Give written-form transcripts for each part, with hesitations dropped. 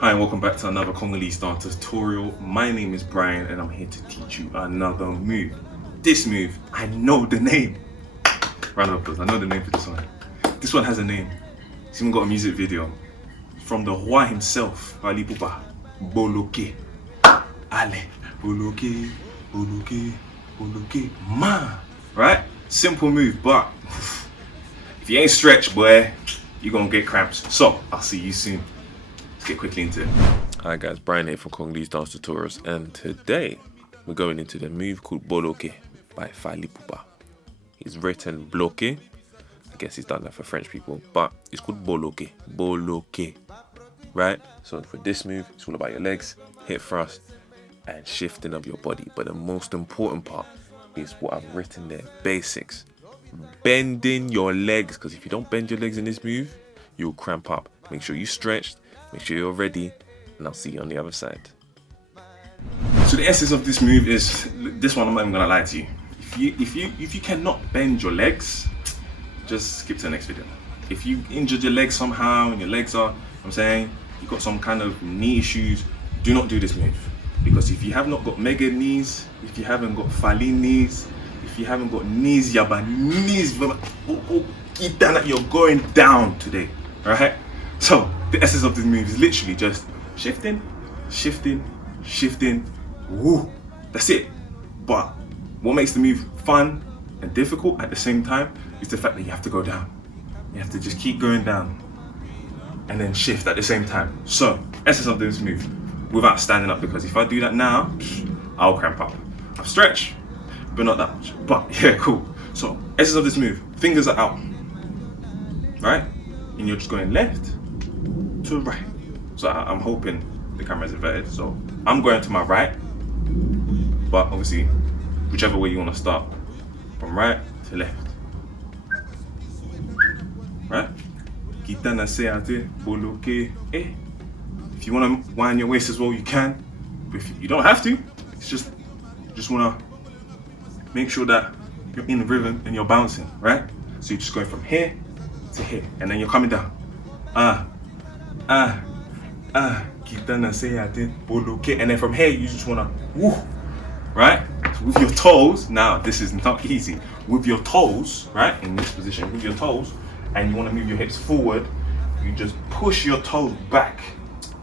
Hi and welcome back to another Congolese dance tutorial. My name is Brian and I'm here to teach you another move. This move, I know the name. Round of applause, I know the name for this one. This one has a name. It's even got a music video. From the roi himself, IPUPA. BOLOKÉ. Allez, BOLOKÉ, BOLOKÉ, BOLOKÉ, man. Right? Simple move, but if you ain't stretched, boy, you're gonna get cramps. So, I'll see you soon. Let's get quickly into it. Hi guys, Brian here from Congolese Dance Tutorials, and today we're going into the move called BOLOKÉ by FALLY. He's written bloqué. I guess he's done that for French people, but it's called BOLOKÉ. BOLOKÉ. Right? So for this move, it's all about your legs, hip thrust, and shifting of your body. But the most important part is what I've written there, basics. Bending your legs, because if you don't bend your legs in this move, you'll cramp up. Make sure you stretched, make sure you're ready, and I'll see you on the other side. So the essence of this move is, this one I'm not even gonna lie to you. If you cannot bend your legs, just skip to the next video. If you injured your legs somehow and your legs are, I'm saying, you've got some kind of knee issues, do not do this move. Because if you have not got mega knees, if you haven't got FALLY knees, if you haven't got knees, yaba knees, you're going down today, alright? So the essence of this move is literally just shifting, shifting, shifting, woo, that's it. But what makes the move fun and difficult at the same time is the fact that you have to go down. You have to just keep going down and then shift at the same time. So, essence of this move, without standing up, because if I do that now, I'll cramp up. I've stretched, but not that much. But yeah, cool. So, essence of this move, fingers are out, right? And you're just going left to right. So I'm hoping the camera's inverted. So I'm going to my right, but obviously, whichever way you want to start, from right to left. Right? BOLOKÉ. If you want to wind your waist as well, you can. But if you don't have to, it's just want to make sure that you're in the rhythm and you're bouncing, right? So you're just going from here to here, and then you're coming down. BOLOKÉ. And then from here, you just want to woo, right? So with your toes, now this is not easy. With your toes, right, in this position, with your toes, and you want to move your hips forward, you just push your toes back.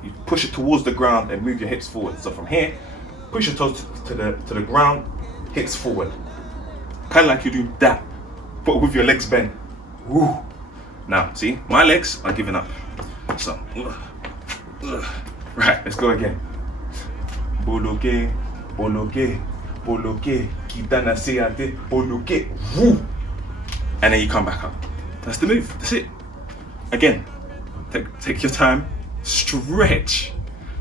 You push it towards the ground and move your hips forward. So from here, push your toes to the ground, hips forward. Kind of like you do that, but with your legs bent. Woo. Now, see, my legs are giving up. So, right, let's go again. BOLOKÉ, BOLOKÉ, BOLOKÉ, BOLOKÉ, woo. And then you come back up. That's the move, that's it. Again, take your time, stretch,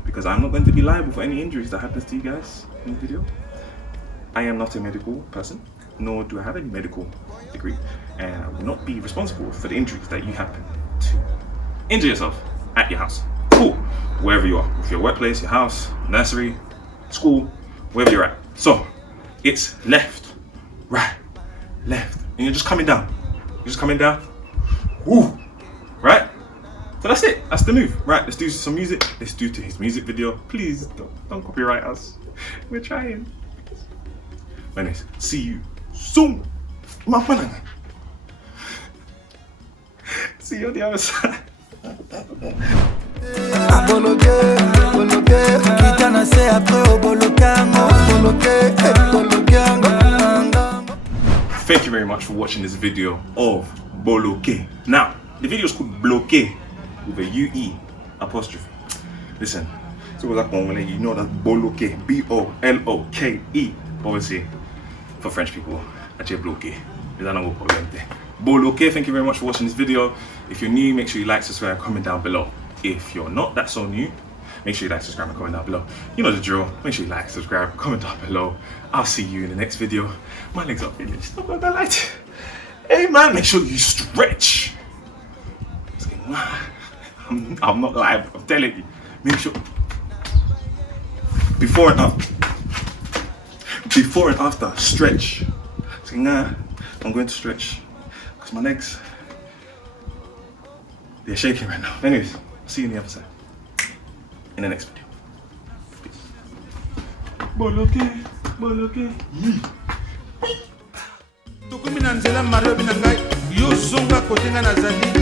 because I'm not going to be liable for any injuries that happens to you guys in the video. I am not a medical person, nor do I have any medical degree, and I will not be responsible for the injuries that you happen to injure yourself at your house. Cool, wherever you are, if your workplace, your house, nursery, school, wherever you're at. So, it's left, right, left, and you're just coming down. You're just coming down, woo, right? So that's it, that's the move. Right, let's do some music. Let's do to his music video. Please don't copyright us. We're trying. Anyways, see you soon. See you on the other side. Thank you very much for watching this video of BOLOKÉ. Now, the video is called BOLOKÉ with a UE apostrophe. Listen, so you know that BOLOKÉ, BOLOKÉ. Obviously, for French people, actually bloqué. BOLOKÉ, thank you very much for watching this video. If you're new, make sure you like, subscribe, comment down below. If you're not that so new, make sure you like, subscribe, and comment down below. You know the drill. Make sure you like, subscribe, comment down below. I'll see you in the next video. My legs are finished. Stop with that light. Hey man, make sure you stretch. I'm not live, I'm telling you. Make sure before and after, stretch. I'm going to stretch because my legs, they're shaking right now. Anyways, see you on the other side. in the next video. Peace. Boloké, boloké. Tukumina nzela marobi na ngai yo zonga kotenga nazali